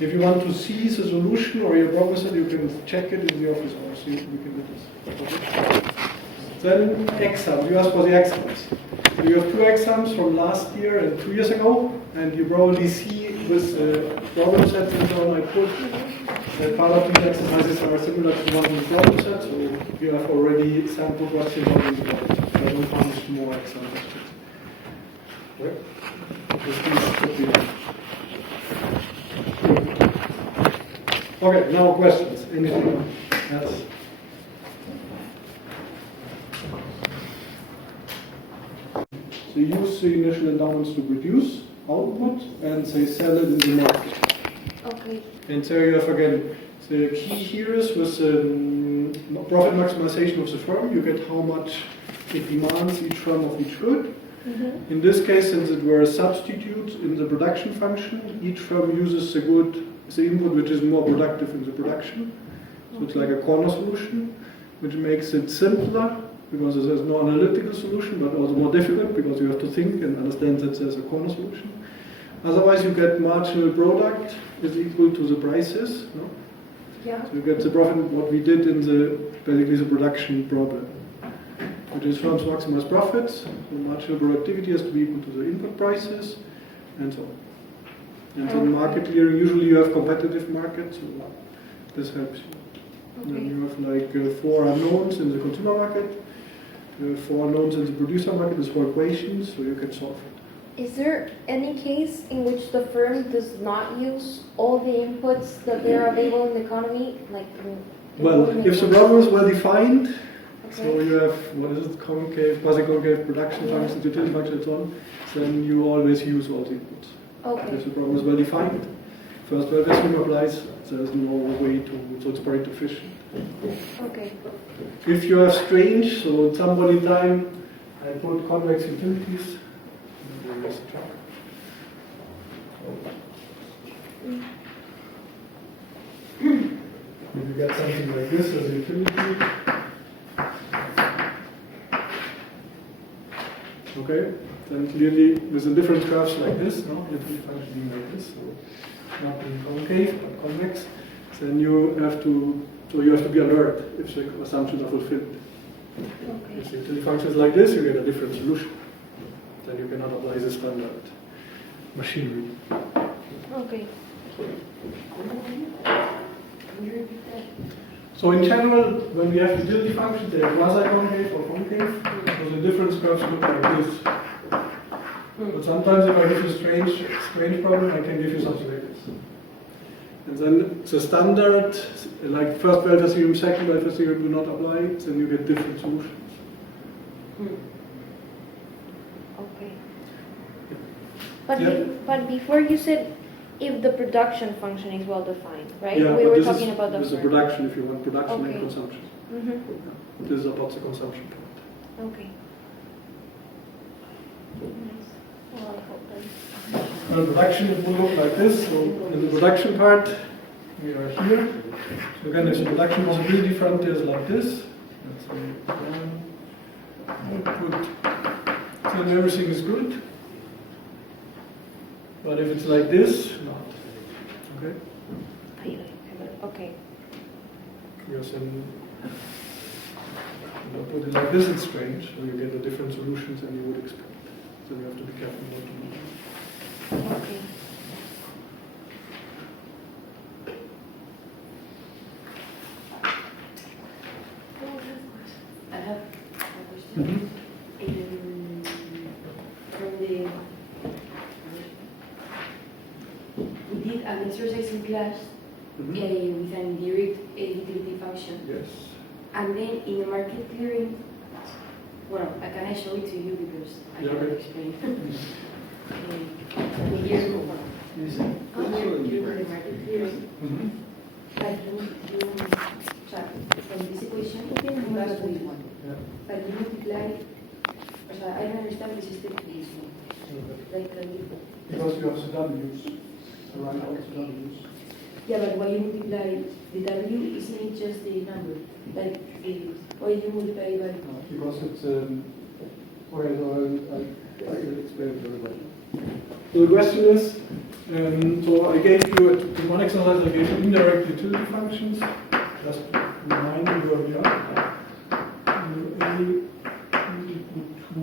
If you want to see the solution or your problem set, you can check it in the office hours. We can do this. Okay. Then exams. You asked for the exams. So you have 2 exams from last year and 2 years ago, and you probably see with problem sets and so on I put that part of these exercises are similar to one in the problem set, so you have already sample questions on the problem. So I don't publish more exam questions. Okay? This should be done. Okay, now questions. Anything else? So use the initial endowments to produce output and say sell it in the market. Okay. And so you have again, the key here is with profit maximization of the firm, you get how much it demands each firm of each good. Mm-hmm. In this case, since it were a substitute in the production function, each firm uses the good, the input which is more productive in the production. So it's like a corner solution, which makes it simpler because there's no analytical solution, but also more difficult because you have to think and understand that there's a corner solution. Otherwise, you get marginal product is equal to the prices. No? Yeah. So you get the profit, what we did in the basically the production problem, which is firms maximize profits. So marginal productivity has to be equal to the input prices, and so on. And so in market clearing, usually you have competitive markets, so this helps you. Okay. Then you have like 4 unknowns in the consumer market, 4 unknowns in the producer market with 4 equations, so you can solve it. Is there any case in which the firm does not use all the inputs that they are available in the economy? Like, Well, if the problem is well defined, so okay. you have, what is it, concave, quasi-concave production functions, utility functions, and so on, then you always use all the inputs. Okay. If the problem is well defined, first value scheme applies, there's no way to, so it's very efficient. Okay. If you have strange, so at some point in time, I put convex utilities. There is a track. If you get something like this as a utility, okay, then clearly with the different curves like this, no, utility function being like this, so not being concave but convex, then you have to, so you have to be alert if the assumptions are fulfilled. Okay. If the utility function is like this, you get a different solution. Then you cannot apply the standard machinery. Okay. So in general, when we have utility functions, they are quasi-concave or concave. So the difference curves look like this. But sometimes if I give you a strange problem, I can give you something like this. And then the standard, like first welfare theorem, second welfare theorem do not apply, then you get different solutions. Okay. But, Yeah. but before you said if the production function is well defined, right? Yeah, we but were this talking is, about the this is firm. production if you want production Okay. and consumption. Mm-hmm. This is about the consumption part. Okay. Nice. Well, I hope that. Well, production it will look like this. So in the production part, we are here. So again, if the production possibility frontier is like this, let's say output, then everything is good. But if it's like this, not. Okay? Okay. Because then if I put it like this, it's strange. So you get a different solutions than you would expect. So you have to be careful what to do. Okay. I have a question. From the we did an exercise in class with an indirect utility function, Yes. and then in the market clearing, well, I can show it to you because I Yeah, cannot okay. explain. Here you go. Here the market clearing. But from this equation, you pass with one. Yeah. But you multiply, I don't understand this is the case. Like, Because you have the W's. So right out the W's. yeah, but why you multiply the W isn't just the number. Like, why you multiply by? Because it's, okay, so I will explain it very well. So the question is, So I gave you, in one exercise, I gave you indirect utility functions. Just remind you what they are. A is equal to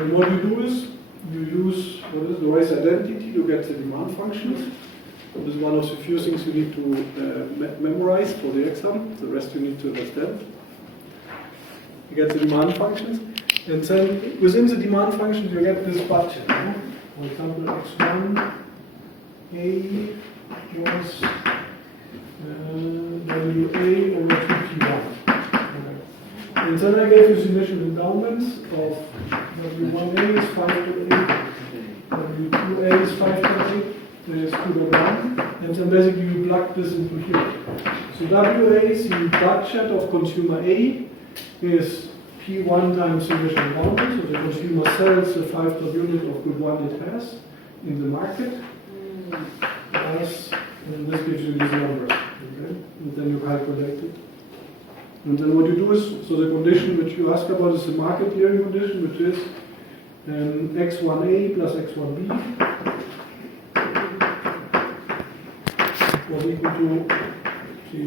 and what you do is, you use what is the Rice identity to get the demand functions. This is one of the few things you need to memorize for the exam. The rest you need to understand. You get the demand functions, and then within the demand functions you get this budget. For example, x1 a was WA over 2P1. And then I gave you the initial endowments of W1A is 5 to 8, W2A is 5 to 8, there's 2 to 1, and then basically you plug this into here. So WA is the budget of consumer A is P1 times the initial endowment, so the consumer sells the 5 unit of good one it has in the market. Plus, and this gives you these numbers, okay? And then you calculate it. And then what you do is, so the condition which you ask about is the market clearing condition, which is x1a plus x1b was equal to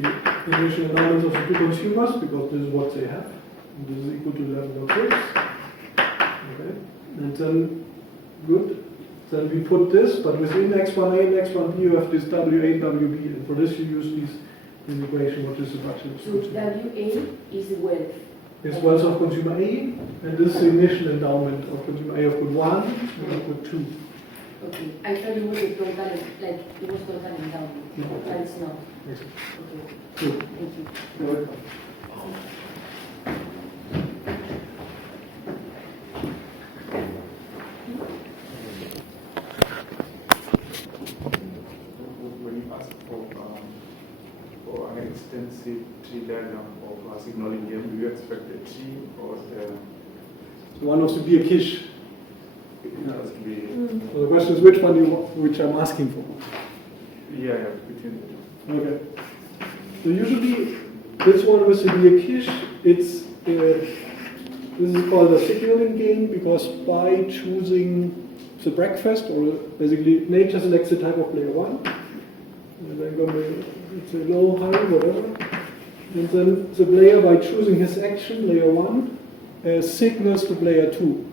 the initial endowments of the two consumers, because this is what they have. And this is equal to the level of 6. Okay? And then, good. Then we put this, but within x1a and x1b you have this WA and WB, and for this you use this equation, what is the budget. So WA is the wealth. It's wealth of consumer A, and this is the initial endowment of consumer A of good 1 and of good 2. Okay, I thought it was a total, like it was total endowment, No. but it's not. Yes. Okay, Good. thank you. You're welcome. When you ask for an extensive tree diagram of a signaling game, do you expect a tree or So one of the beer quiche. it has to be, So the question is which one which I'm asking for. yeah, between the two? Okay. So usually this one with the beer quiche, it's this is called a signaling game, because by choosing the breakfast, or basically nature selects the type of player 1, and then it's a low, high, whatever, and then the player, by choosing his action, player 1, signals to player 2.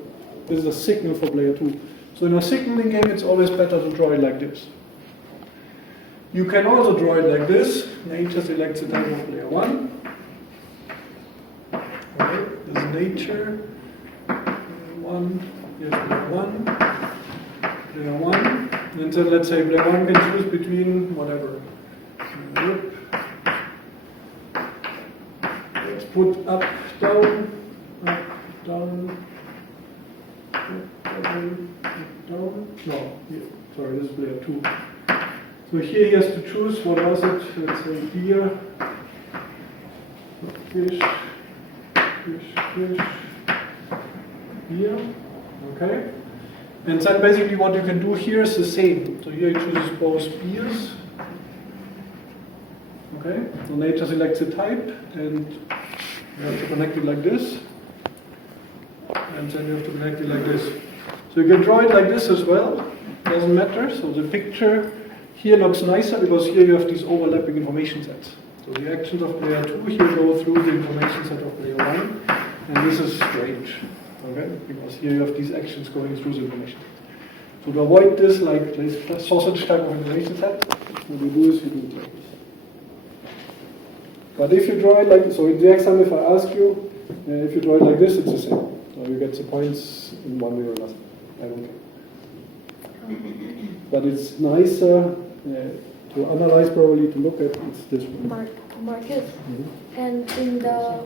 This is a signal for player 2. So in a signaling game, it's always better to draw it like this. You can also draw it like this. Nature selects the type of player 1. Okay, this is nature. Player 1, here's player 1. Player 1. And then let's say player 1 can choose between whatever. Let's put up, down, down. No, here. Sorry, this is player 2. So here he has to choose, what was it? Let's say beer, fish, beer. Okay? And then basically what you can do here is the same. So here he chooses both beers. Okay? So nature selects a type, and you have to connect it like this. And then you have to connect it like this. So you can draw it like this as well, doesn't matter. So the picture here looks nicer because here you have these overlapping information sets. So the actions of player 2 here go through the information set of player 1, and this is strange, okay? Because here you have these actions going through the information set. So to avoid this, like this sausage type of information set, what you do is you do it like this. But if you draw it like this, so in the exam if I ask you, if you draw it like this, it's the same. So you get the points in one way or another. I don't care. But it's nicer to analyze probably, to look at, it's this one. Marcus, and in the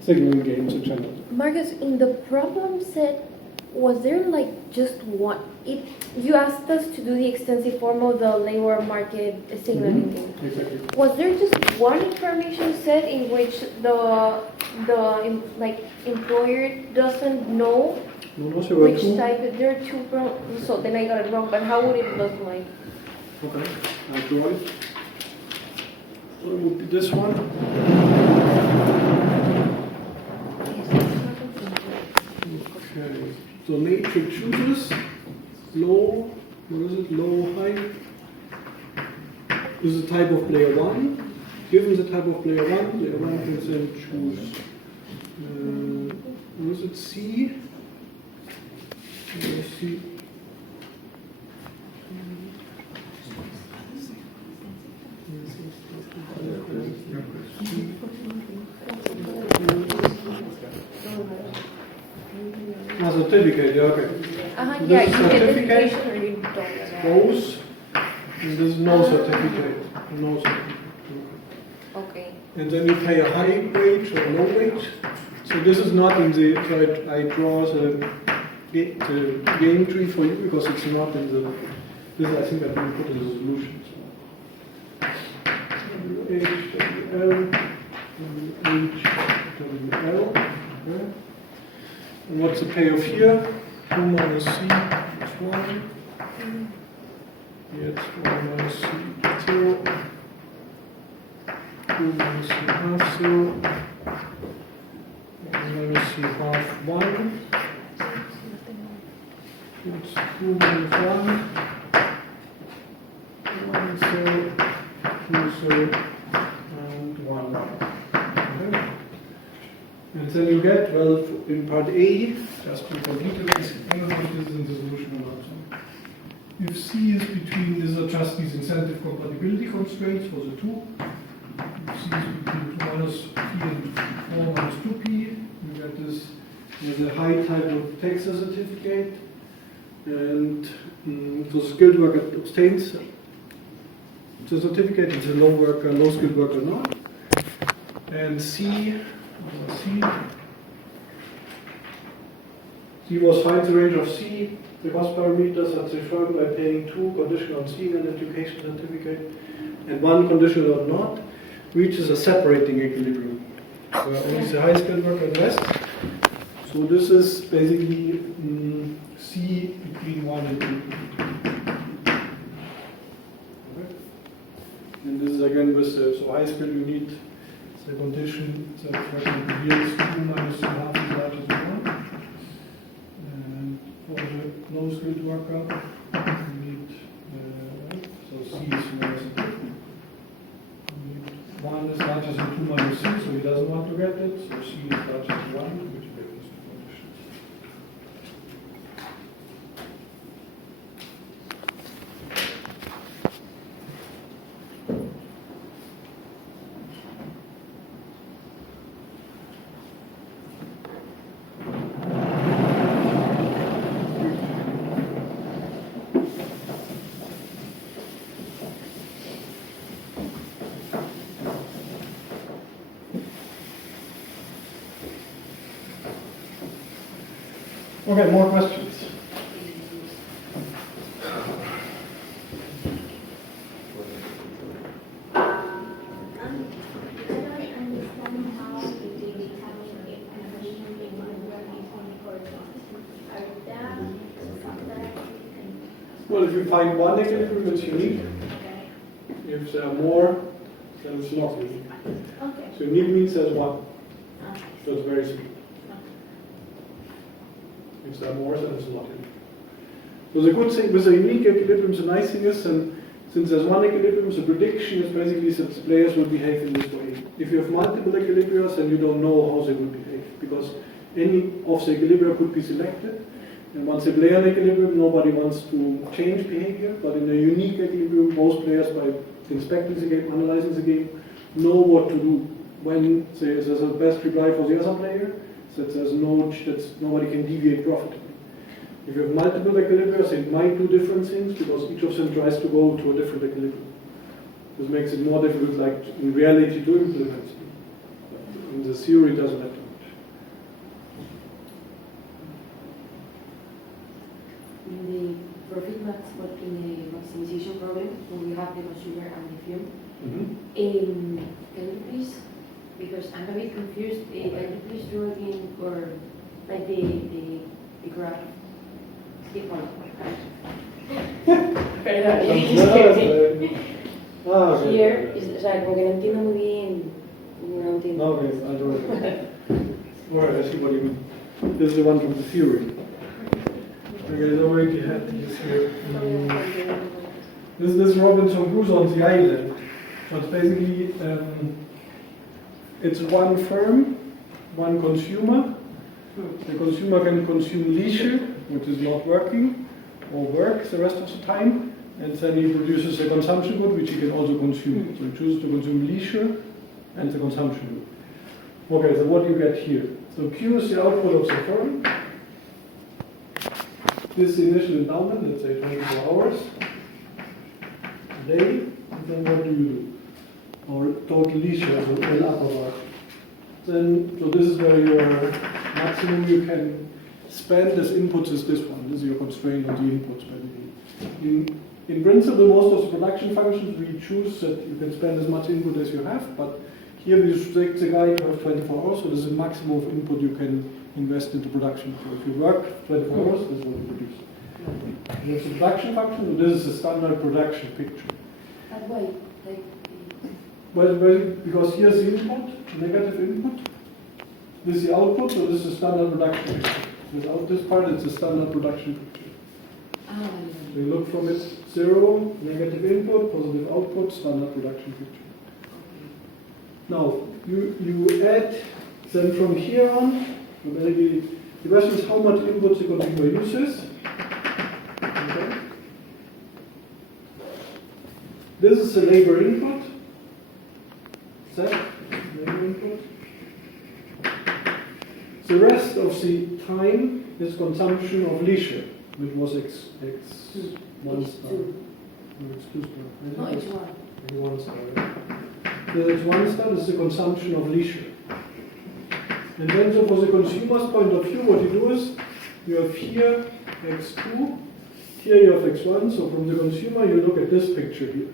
Signaling games in general. Marcus, in the problem set, was there like just one? You asked us to do the extensive form of the labor market signaling game. Exactly. Was there just one information set in which the employer doesn't know No, so which type? There are two. So then I got it wrong. But how would it look like? Okay, I'll draw it. So it would be this one. Okay. So matrix chooses low, what is it, low, high. This is the type of player 1. Given the type of player 1 can then choose, what is it, C? C. Certificate, yeah, okay. Yeah, This you get certificate education or you don't. goes, and there's no certificate. No certificate. Okay. And then you pay a high wage or low wage. So this is not in the, so I draw the game tree for you because it's not in the, this I think I didn't put in the solution. So. H, W, L, H, W, L. Okay. And what's the payoff here? 2 minus C, it's 1. Here it's 1 minus C, 0. 2 minus C half 0. 1 minus C half 1. It's 2 minus 1. 1 0, 2 0, and 1. Okay. And then you get, well, in part A, just to complete it, is everything is in the solution or not. So if C is between, these are just these incentive compatibility constraints for the 2. If C is between 2 minus P and 4 minus 2P, you get this as a high type of tax certificate. And the skilled worker obtains the certificate, it's a low skilled worker not. And C was finds the range of C, the cost parameters at the firm by paying 2 conditional on C and education certificate, and 1 conditional on not, reaches a separating equilibrium, where only the high skilled worker invests. So this is basically C between 1 and 2. Okay. And this is again with the so high skill you need the condition that for example here is 2 minus 2 half is larger than 1. And for the low skilled worker you need so C is smaller than 2. 1 is larger than 2 minus C, so he doesn't want to get it, so C is larger than 1, which gives us the condition. Okay, more questions? Well, if you find one equilibrium, it's unique. If there are more, then it's not unique. Okay. So unique means there's one. So it's very simple. If there are more, then it's not unique. So the good thing with the unique equilibrium, the nice thing is, and since there's one equilibrium, the prediction is basically that the players will behave in this way. If you have multiple equilibria, then you don't know how they will behave, because any of the equilibria could be selected. And once they play an equilibrium, nobody wants to change behavior. But in a unique equilibrium, both players, by inspecting the game, analyzing the game, know what to do when there's a best reply for the other player, so that there's nobody can deviate profitably. If you have multiple equilibria, they might do different things because each of them tries to go to a different equilibrium. This makes it more difficult, like in reality, to implement it. But in the theory, it doesn't matter. In the profit max, but in the maximization problem, when we have the consumer and the firm, can you please, because I'm a bit confused, can you please draw again, or like the graph? The one. Perdón. Ah, okay. Here, o sea, como que no entiendo muy bien. No entiendo. Okay, I don't. Alright, I see what you mean. This is the one from the theory. Okay, I already had these here. This is Robinson Crusoe on the island. So it's basically, it's one firm, one consumer. The consumer can consume leisure, which is not working, or work the rest of the time, and then he produces a consumption good, which he can also consume. So he chooses to consume leisure and the consumption good. Okay, so what do you get here? So Q is the output of the firm. This is the initial endowment, let's say 24 hours a day. And then what do you do? Or total leisure, so L upper bar. Then, so this is where your maximum you can spend as inputs is this one. This is your constraint on the inputs, basically. In principle, most of the production functions we choose that you can spend as much input as you have, but here we restrict the guy to have 24 hours, so this is the maximum of input you can invest into production. So if you work 24 hours, this is what you produce. There's a production function, so this is a standard production picture. But why? Like, Well, because here's the input, negative input. This is the output, so this is standard production picture. Without this part, it's a standard production picture. So you look from it, 0, negative input, positive output, standard production picture. Now, you add, then from here on, maybe the question is how much input the consumer uses. Okay. This is the labor input. Set, labor input. The rest of the time is consumption of leisure, which was X1 star. No, X2 star. no, it's one. X1 star. The X1 star is the consumption of leisure. And then, so for the consumer's point of view, what you do is you have here X2, here you have X1. So from the consumer, you look at this picture here.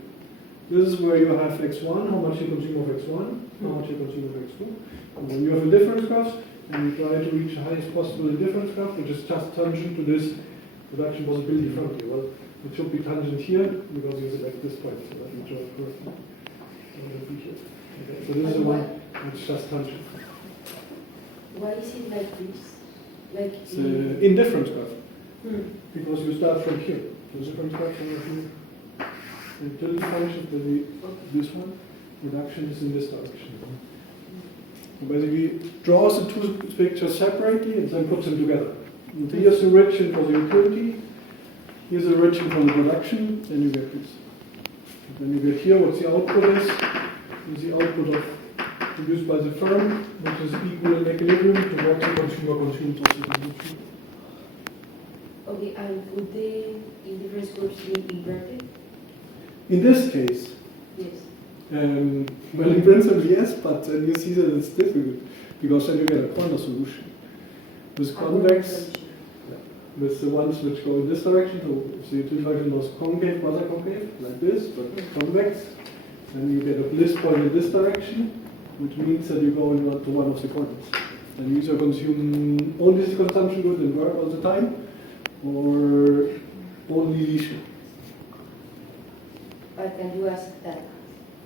This is where you have X1, how much you consume of X1, how much you consume of X2. And then you have a difference graph, and you try to reach the highest possible indifference graph, which is just tangent to this production possibility function. Well, it should be tangent here, because it's at this point, so that we draw it correctly. Okay, so this is the one which is just tangent. Why is it like this? Like It's an indifference graph, because you start from here. The difference graph from here. The utility function for this one, reduction is in this direction. So basically, draws the two pictures separately and then puts them together. And here's the origin for the utility, here's the origin for the production, then you get this. And then you get here what the output is the output of produced by the firm, which is equal in equilibrium to what the consumer consumes of the consumption. Okay, and would the indifference curves be inverted? In this case, Yes. well, in principle, yes, but then you see that it's difficult because then you get a corner solution. With convex, with the ones which go in this direction, so if the utility function was concave, quasi-concave, like this, but convex, then you get a bliss point in this direction, which means that you go into one of the corners. Then you either consume only the consumption good and work all the time, or only leisure. But can you ask that?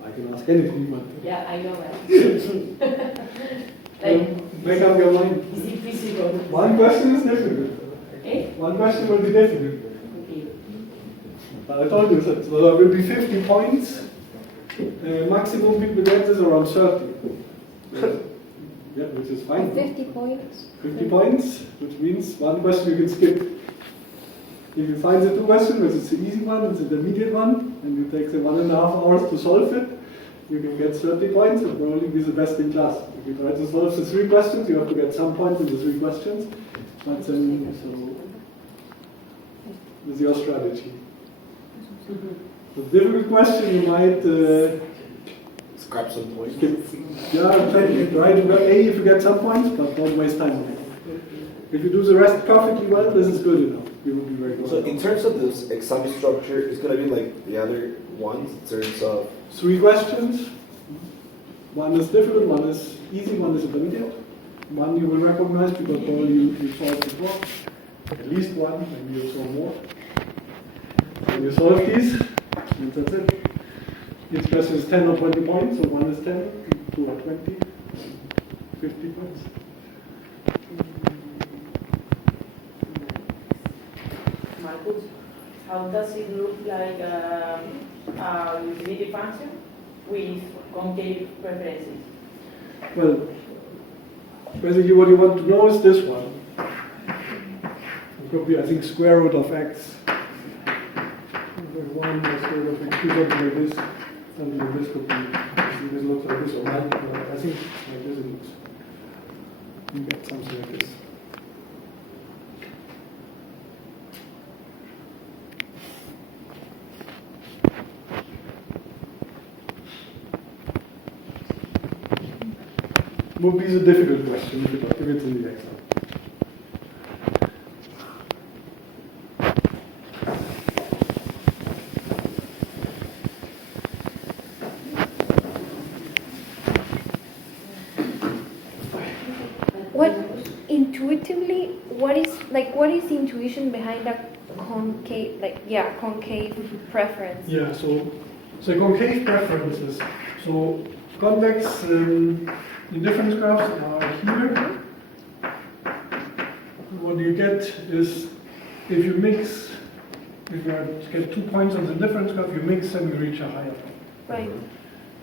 I can ask anything, but Yeah, I know that. Like, make up your mind. is it feasible? One question is difficult. Eh? One question will be difficult. Okay. I told you that. So there will be 50 points. Maximum people get is around 30. Yeah, which is fine. 50 points. 50 points, which means one question you can skip. If you find the two questions, which is the easy one and the intermediate one, and you take the 1.5 hours to solve it, you can get 30 points and probably be the best in class. If you try to solve the 3 questions, you have to get some points in the 3 questions. But then, so, with your strategy. The difficult question you might Scrap some points. skip. Yeah, try to get A if you get some points, but don't waste time on it. If you do the rest perfectly well, this is good enough. You will be very good. So in terms of this exam structure, it's going to be like the other ones in terms of 3 questions. One is difficult, one is easy, one is intermediate. One you will recognize because probably you solved before. At least one, maybe you solve more. When you solve these, and that's it. each question is 10 or 20 points, so 1 is 10, 2 are 20, 50 points. Marcus, how does it look like a utility function with concave preferences? Well, basically what you want to know is this one. It could be, I think, square root of x. 1 or square root of x, something like this. Something like this could be, this looks like this, or I think like this it looks. You get something like this. Would be the difficult question if it's in the exam. Intuitively, what is the intuition behind a concave preference? Yeah, so concave preferences. So convex indifference graphs are here. What you get is if you get 2 points on the difference graph, you mix them, you reach a higher point. Right.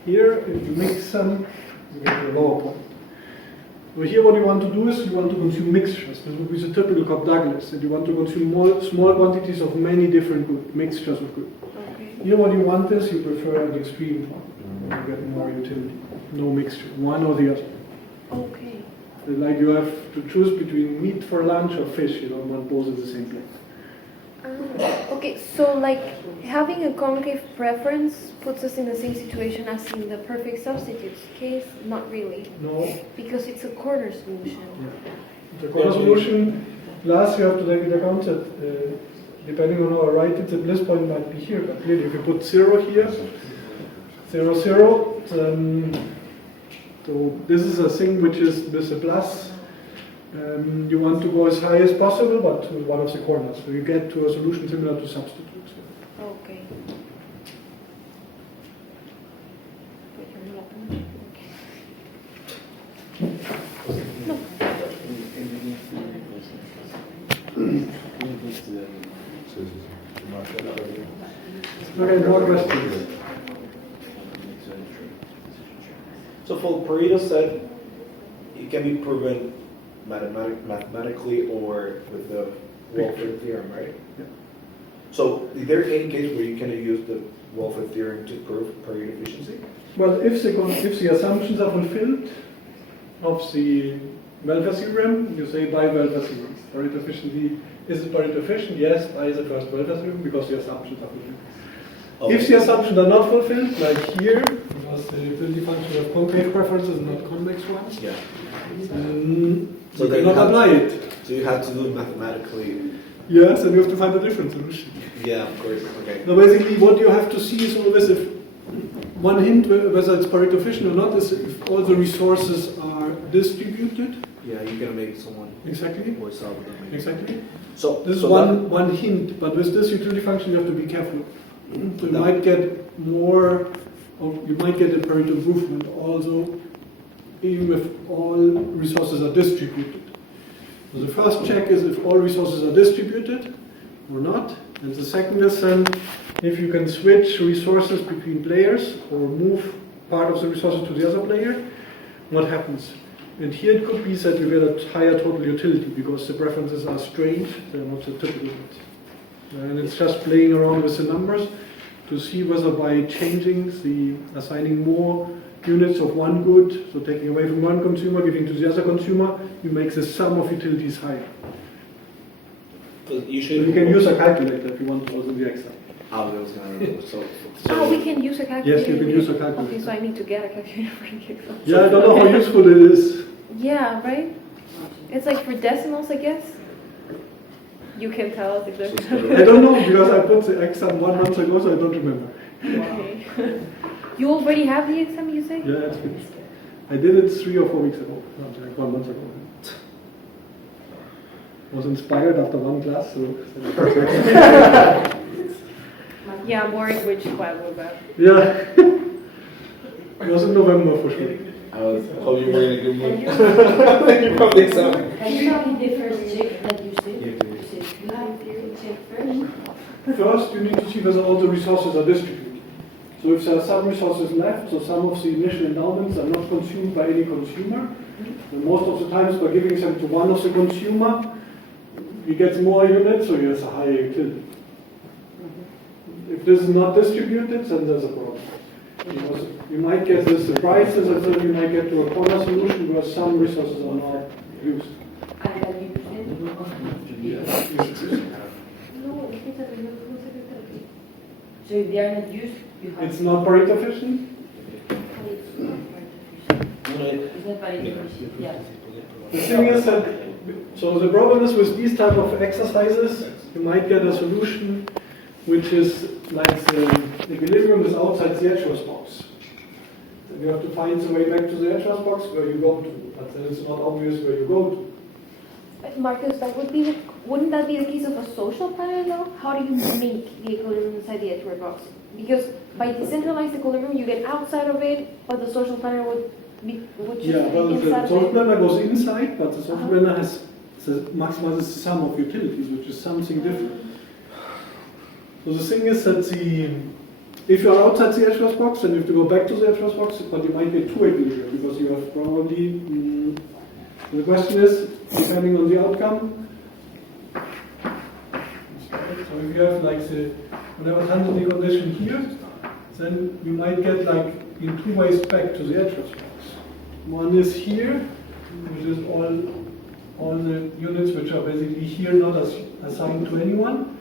Here, if you mix them, you get a lower point. So here what you want to do is you want to consume mixtures. This would be the typical Cobb-Douglas, that you want to consume small quantities of many different good mixtures of good. Okay. Here what you want is you prefer the extreme form. You get more utility. No mixture, one or the other. Okay. Like you have to choose between meat for lunch or fish, you don't want both at the same place. Okay, so like having a concave preference puts us in the same situation as in the perfect substitutes case? Not really. No. Because it's a corner solution. Yeah. The corner solution, last you have to take into account that depending on how I write it, the bliss point might be here. But clearly if you put 0 here, 0, 0, then so this is a thing which is with a plus. You want to go as high as possible, but to one of the corners. So you get to a solution similar to substitutes. Okay. Okay, more questions? So for Pareto set, it can be proven mathematically or with the Walford theorem, right? Yeah. So is there any case where you can use the Walford theorem to prove Pareto efficiency? Well, if the assumptions are fulfilled of the welfare theorem, you say by welfare theorem. Pareto efficiency, is it Pareto efficient? Yes, by the first welfare theorem, because the assumptions are fulfilled. Okay. If the assumptions are not fulfilled, like here, because the utility function of concave preferences, not convex ones, Yeah. so then you cannot apply it. So you have to do it mathematically. Yes, and you have to find a different solution. Yeah, of course. Okay. So basically, what you have to see is always if one hint whether it's Pareto efficient or not is if all the resources are distributed. Yeah, you're gonna make someone Exactly. more solve them. Exactly. So This is so one hint, but with this utility function, you have to be careful. So you might get more, or you might get a Pareto improvement also, even if all resources are distributed. So the first check is if all resources are distributed or not. And the second is then if you can switch resources between players or move part of the resources to the other player, what happens? And here it could be that you get a higher total utility because the preferences are strange, they're not the typical ones. And it's just playing around with the numbers to see whether by assigning more units of one good, so taking away from one consumer, giving to the other consumer, you make the sum of utilities higher. So you can use a calculator if you want to also the exam. We can use a calculator. Yes, you can use a calculator. Okay, so I need to get a calculator for the exam. Yeah, I don't know how useful it is. Yeah, right? It's like for decimals, I guess. You can tell us exactly. I don't know because I put the exam 1 month ago, so I don't remember. Okay. You already have the exam, you say? Yeah, it's good. I did it 3 or 4 weeks ago, not like 1 month ago. Was inspired after one class, so. Yeah, I'm worried which class was that. Yeah. It was in November for sure. I was hoping you were in a good mood. Can You probably sound. Can you tell me the first check that you said? You have to- You said you have to check first. First, you need to see whether all the resources are distributed. So if there are some resources left, so some of the initial endowments are not consumed by any consumer, and most of the times by giving them to one of the consumer, he gets more units, so he has a higher utility. If this is not distributed, then there's a problem. Because you might get the surprises, and then you might get to a corner solution where some resources are not used. And can you present? No, es que se arregló con secretario. So if they are not used, you have. It's not Pareto efficient. It's not Pareto efficient, yeah. The thing is that, so the problem is with these type of exercises, you might get a solution which is like the equilibrium is outside the HRS box. Then you have to find the way back to the HRS box where you go to, but then it's not obvious where you go to. But Marcus, that would be wouldn't that be the case of a social planner though? How do you make the equilibrium inside the edgeware box? Because by decentralized equilibrium you get outside of it, but the social planner would just Yeah, well, the inside social of it. planner goes inside, but the social planner maximizes the sum of utilities, which is something different. So the thing is that if you are outside the HRS box, then you have to go back to the HRS box, but you might get two equilibrium because you have probably. The question is, depending on the outcome. So if you have like the whatever Tanzani condition here, then you might get like in two ways back to the HRS box. One is here, which is all the units which are basically here not assigned to anyone.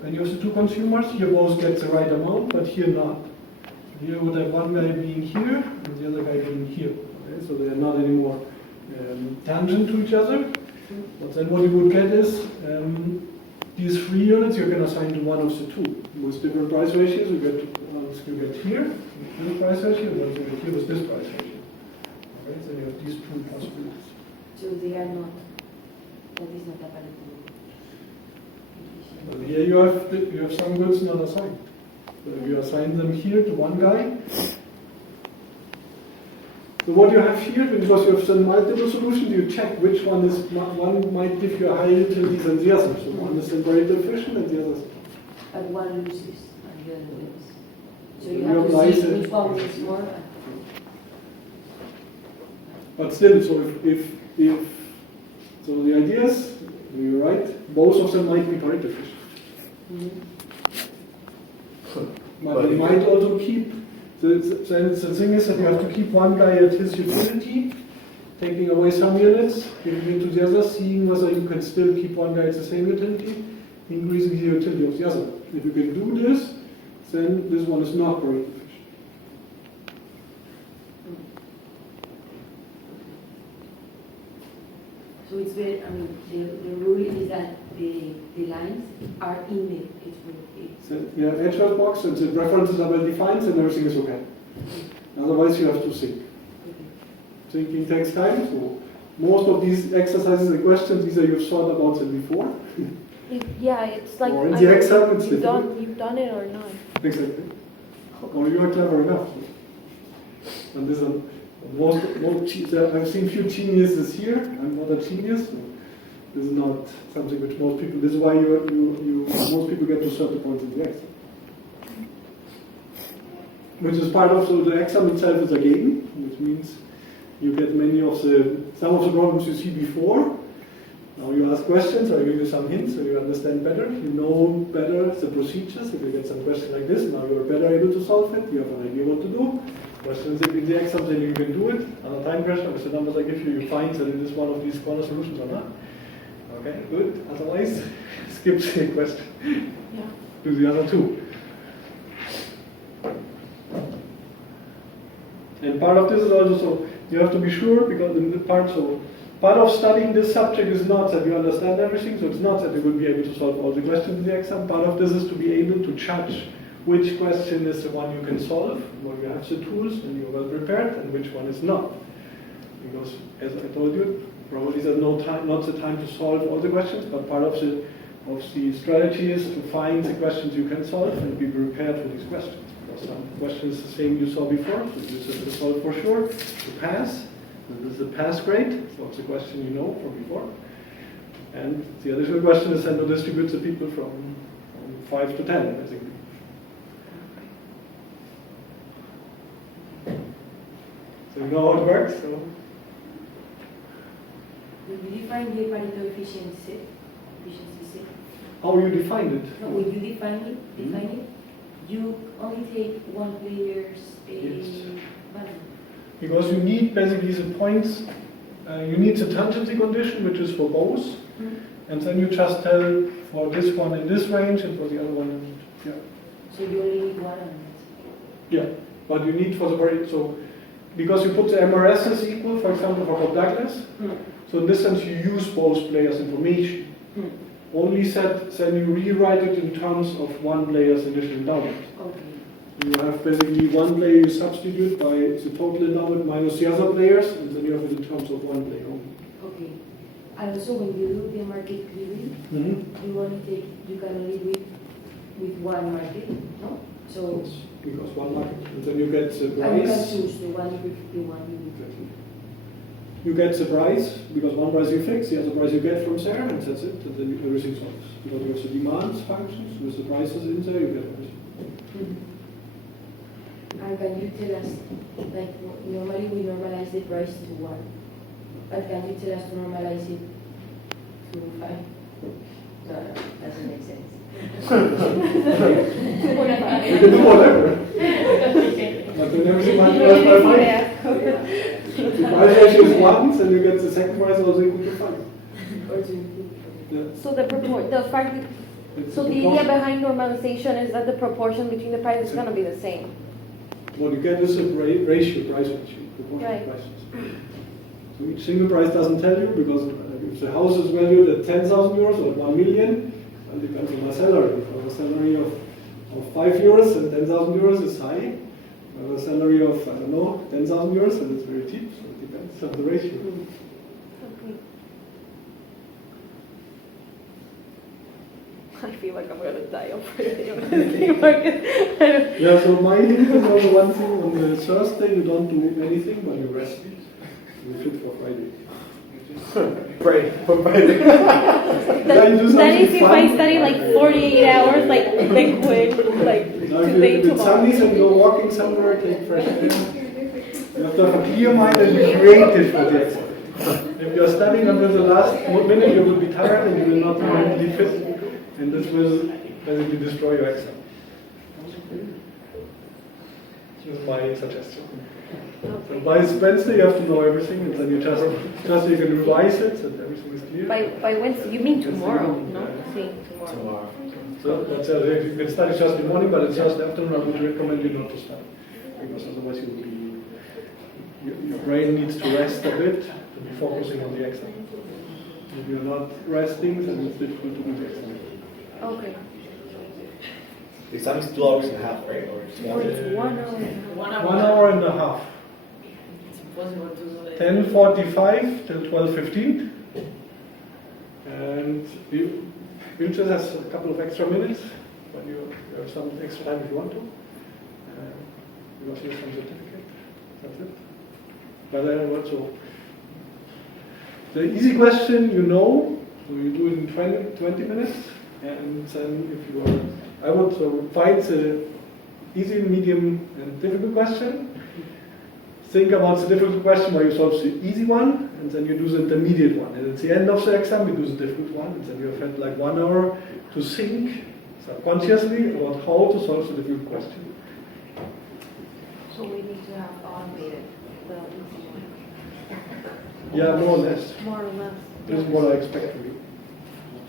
When you have the two consumers, here both get the right amount, but here not. Here would have one guy being here and the other guy being here. Okay? So they are not anymore tangent to each other. But then what you would get is these 3 units you can assign to one of the two. With different price ratios, you get here with this price ratio, and once you get here with this price ratio. Okay? So you have these two possibilities. So they are not, that is not a Pareto. But here you have some goods not assigned. So if you assign them here to one guy. So what you have here, because you have some multiple solutions, you check which one might give you a higher utility than the other. So one is very efficient and the other is not. But one loses and the other wins. So You you have apply to see it. which one wins more. But still, so so the idea is, you're right, both of them might be Pareto efficient. But they might also keep, the thing is that you have to keep one guy at his utility, taking away some units, giving it to the other, seeing whether you can still keep one guy at the same utility, increasing the utility of the other. If you can do this, then this one is not Pareto efficient. So it's very, the rule is that the lines are in the HRS. So, yeah, HRS box, and the references are well defined, and everything is okay. Otherwise, you have to think. Thinking takes time, so most of these exercises and questions, these are you've thought about them before. Yeah, it's like Or in the exam, it's you've difficult. done it or not. Exactly. Or you are clever enough. And this is I've seen few geniuses here. I'm not a genius. So this is not something which most people. This is why most people get to certain points in the exam. Which is part of the exam itself is a game, which means you get some of the problems you see before. Now you ask questions, or I give you some hints, so you understand better. You know better the procedures. If you get some question like this, now you are better able to solve it. You have an idea what to do. Questions in the exam, then you can do it. On a time question, with the numbers I give you, you find that it is one of these corner solutions or not. Okay, good. Otherwise, skip the question. Yeah. Do the other two. And part of this is also, so you have to be sure, because in the part of studying this subject is not that you understand everything, so it's not that you will be able to solve all the questions in the exam. Part of this is to be able to judge which question is the one you can solve, when you have the tools and you're well prepared, and which one is not. Because, as I told you, probably there's not the time to solve all the questions, but part of the strategy is to find the questions you can solve and be prepared for these questions. Because some questions the same you saw before, so you said the solve for sure, to pass. And this is the pass grade, so it's a question you know from before. And the additional question is then to distribute the people from 5 to 10, basically. So you know how it works? So Will you define the Pareto efficiency? how you define it? No, when you define it, you only take one player's Yes. value. Because you need basically the points, you need the tangency condition, which is for both, and then you just tell for this one in this range and for the other one in, yeah. So you only need one element. Yeah, but you need for the very, so, because you put the MRSs equal, for example, for Bob Douglas, so in this sense you use both players' information. Only set, then you rewrite it in terms of one player's initial endowment. Okay. You have basically one player you substitute by the total endowment minus the other players, and then you have it in terms of one player only. Okay. And also when you do the market clearing, you can only do it with one market, no? So Because one market, and then you get the and you can price. choose the one you Exactly. You get the price, because one price you fix, the other price you get from there, and that's it, and then everything solves. Because you have the demands functions, with the prices in there, you get everything. And can you tell us, like normally we normalize the price to 1, but can you tell us to normalize it to 5? No, doesn't make sense. You can do whatever. But then everything might be by 5. The price ratio is 1, then you get the second price also equal to 5. Or to Yeah. So the fact that, It's so a the idea proportion. behind normalization is that the proportion between the prices is going to be the same. What you get is a ratio, price ratio, proportion Right. prices. So each single price doesn't tell you, because if the house is valued at 10,000 euros or at 1 million, it depends on my salary. If I have a salary of 5 euros and 10,000 euros is high, if I have a salary of, I don't know, 10,000 euros, and it's very cheap, so it depends on the ratio. Okay. I feel like I'm going to die already on this market. Yeah, so my hint is on the one thing, on the Thursday you don't do anything, but you rest. You fit for Friday. Pray for Friday. Yeah, you do That is something if I fun. study like 48 hours, like quick, like Now, if today, it's tomorrow. sunny and you're walking somewhere, take fresh air. You have to have a clear mind and be creative for the exam. If you're studying until the last minute, you will be tired and you will not be mentally fit. And this will basically destroy your exam. This is my suggestion. So by Wednesday, you have to know everything, and then you just you can revise it, and everything is clear. By Wednesday, you mean tomorrow, no? Sí, tomorrow. Tomorrow. So that's you can study just in the morning, but it's just afternoon. I would recommend you not to study, because otherwise you will be, your brain needs to rest a bit to be focusing on the exam. If you're not resting, then it's difficult to do the exam. Okay. The exam is 2 hours and a half, right? Or it's Or one? it's 1 hour. 1 hour. 1 hour and a half. It's impossible to do it. 10:45 till 12:15, and you just have a couple of extra minutes, but you have some extra time if you want to, because you have some certificate. That's it. But I don't know, so the easy question you know, so you do it in 20 minutes, and then if you are, I would find the easy, medium, and difficult question. Think about the difficult question where you solve the easy one, and then you do the intermediate one. And at the end of the exam, you do the difficult one, and then you have had like 1 hour to think subconsciously about how to solve the difficult question. So we need to have automated the easy one. Yeah, more or less. More or less. This is what I expect from you.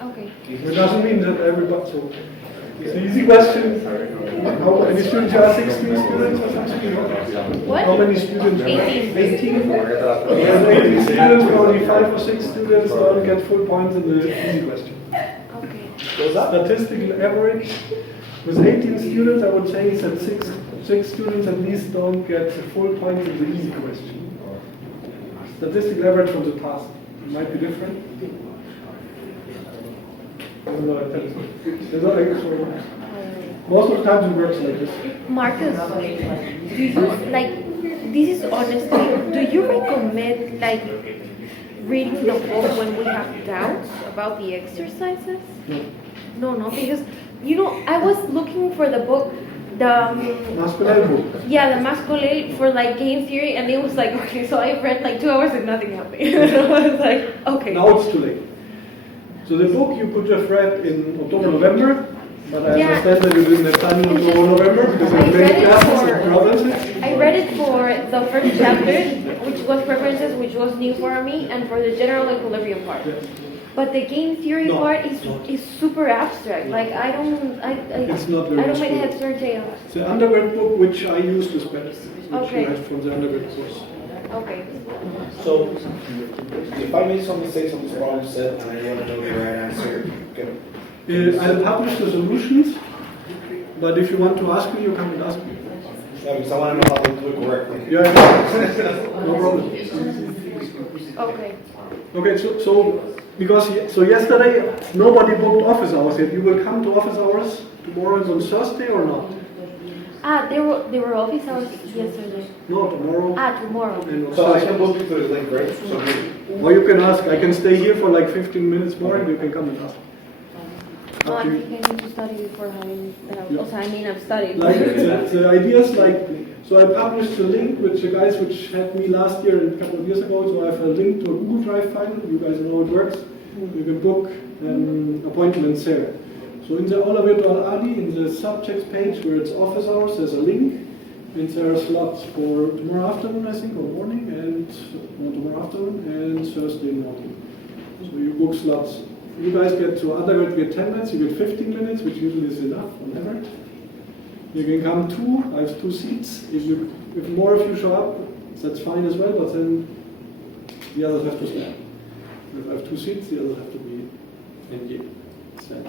Okay. It doesn't mean that everybody, so it's an easy question. How many students? You are 16 students or something? What? How many students? 18. 18? There's 18 students, only 5 or 6 students don't get full points in the easy question. Okay. Statistical average with 18 students, I would say is that six students at least don't get the full points in the easy question. Statistical average from the past. It might be different. I don't know, I tell you. There's not like, so Most of the times it works like this. Marcus, do you like? This is honestly. Do you recommend like reading the book when we have doubts about the exercises? No, because I was looking for the book, the Masculine book. yeah, the Mascolel for like game theory, and it was like okay, so I read like 2 hours and nothing happened. I was like okay. Now it's too late. So the book you could have read in October, November, but I Yeah. understand that you didn't have time in October, November because I you read made it classes for- and problems. I read it for the first chapter, which was preferences, which was new for me, and for the general equilibrium part. Yeah. But the game theory No, part no. is super abstract. Like I It's not very I don't make useful. heads or tails. The undergrad book which I used is better, which Okay. you had from the undergrad course. Okay. So, if I made some mistakes on this problem set and I want to know the right answer, I'll publish the solutions, but if you want to ask me, you come and ask me. yeah, because I want to know how to do it correctly. Yeah, no problem. Okay. Okay, so yesterday nobody booked office hours yet. You will come to office hours tomorrow and on Thursday or not? There were office hours yesterday. No, tomorrow. Tomorrow. And on So I Thursday. can book you to the link, right? So Or you can ask. I can stay here for like 15 minutes more and you can come and ask. No, I Up to you. think I need to study before having. Yeah. Also, I mean, I've studied. Like the idea is like, so I published a link with the guys which had me last year and a couple of years ago. So I have a link to a Google Drive file. You guys know how it works. You can book appointments there. So in the Aula Virtual Adi, in the subjects page where it's office hours, there's a link. And there are slots for tomorrow afternoon, I think, or morning, and tomorrow afternoon and Thursday morning. So you book slots. You guys get to undergrad, get 10 minutes, you get 15 minutes, which usually is enough on average. You can come two, I have 2 seats. If more of you show up, that's fine as well, but then the others have to stand. If I have 2 seats, the others have to be stand.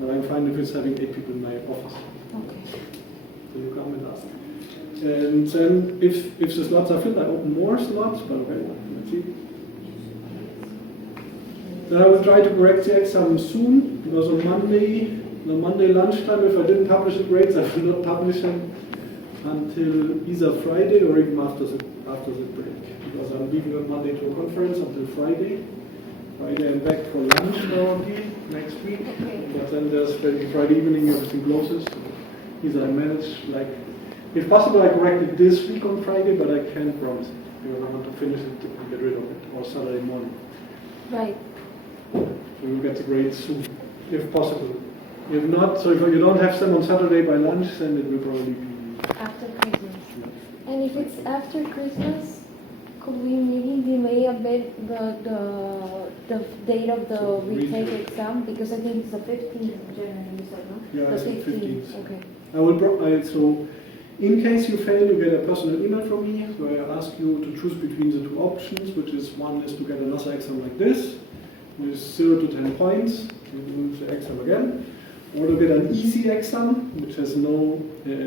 But I'm fine if it's having 8 people in my office. Okay. So you come and ask. And then if the slots are filled, I open more slots, but okay, let's see. Then I will try to correct the exam soon, because on Monday lunchtime, if I didn't publish the grades, I will not publish them until either Friday or even after the break. Because I'm leaving on Monday to a conference until Friday. Friday I'm back for lunch probably next week. Okay. But then there's Friday evening everything closes. Either I manage, like, if possible I correct it this week on Friday, but I can't promise it. Because I want to finish it and get rid of it, or Saturday morning. Right. So we'll get the grades soon, if possible. If not, so if you don't have them on Saturday by lunch, then it will probably be After Christmas. And if it's after Christmas, could we maybe delay a bit the date of the retake exam? Because I think it's the 15th of January, you said, no? Yeah, The I said 15th. Okay. So in case you fail, you get a personal email from me where I ask you to choose between the 2 options, which is one is to get another exam like this, with 0 to 10 points, you do the exam again, or to get an easy exam, which has no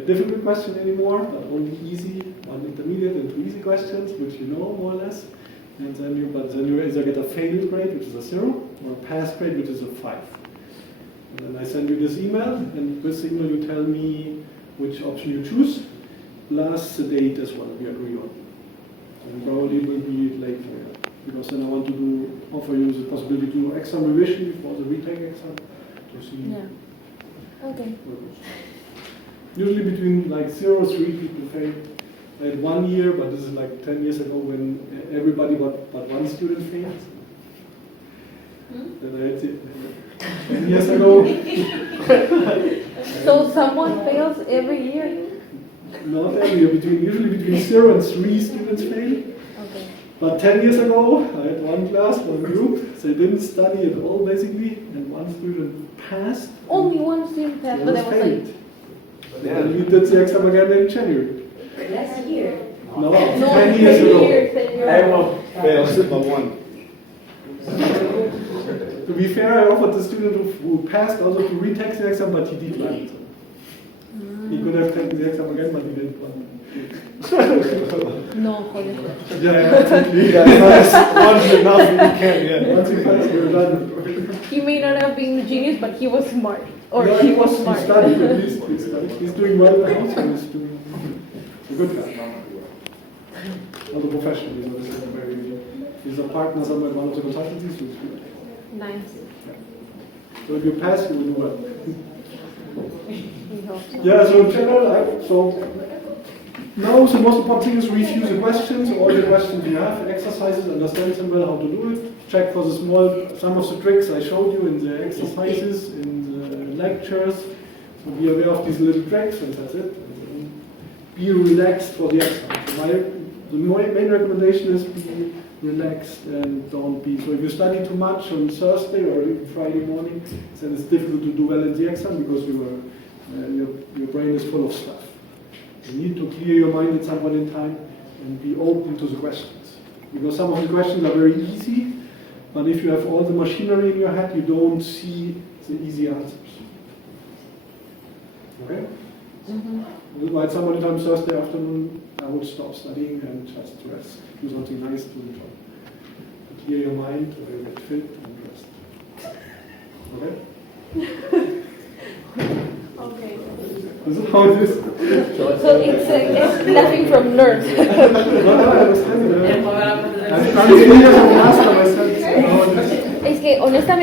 difficult question anymore, but only easy, 1 intermediate and 2 easy questions, which you know more or less. And then you either get a failed grade, which is a 0, or a pass grade, which is a 5. And then I send you this email, and with the email you tell me which option you choose, plus the date as well we agree on. And probably will be late for you, because then I want to offer you the possibility to do exam revision before the retake exam to see. Yeah. Okay. where it goes. Usually between like 0 3 people fail. I had 1 year, but this is like 10 years ago when everybody but 1 student failed. Then I had 10 years ago. So someone fails every year? Not every year, usually between 0 and 3 students fail. Okay. But 10 years ago, I had 1 class, 1 group, they didn't study at all basically, and 1 student passed. Only one student passed, but that was failed. like. And we did the exam again in January. Last year. No, No, 10 years ago. Everyone fails but one. To be fair, I offered the student who passed also to retake the exam, but he declined. He could have taken the exam again, but he didn't want. No, for the. Yeah, exactly. Once enough, you can, yeah. Once he passed, we're done. He may not have been a genius, but he was smart. Or Yeah, he was He smart. studied at least. He studied. He's doing well in the house and he's doing a good guy. Also professionally, so this is very. He's a partner somewhere in one of the consultancies. So it's good. Nice. So if you pass, you will do well. We hope so. Yeah, so in general, so now the most important thing is review the questions, all the questions you have, exercises, understand them well, how to do it. Check for the some of the tricks I showed you in the exercises, in the lectures. So be aware of these little tricks, and that's it. And be relaxed for the exam. So the main recommendation is be relaxed and don't be. So if you study too much on Thursday or even Friday morning, then it's difficult to do well in the exam because your brain is full of stuff. You need to clear your mind at some point in time and be open to the questions. Because some of the questions are very easy, but if you have all the machinery in your head, you don't see the easy answers. Okay? Mm-hmm. At some point in time Thursday afternoon, I would stop studying and just rest. Do something nice to enjoy. To clear your mind, to get fit and rest. Okay? Okay. This is how it is. So it's laughing from nerves. No, I understand it. El joven I'm 10 years of master myself. Es que honestamente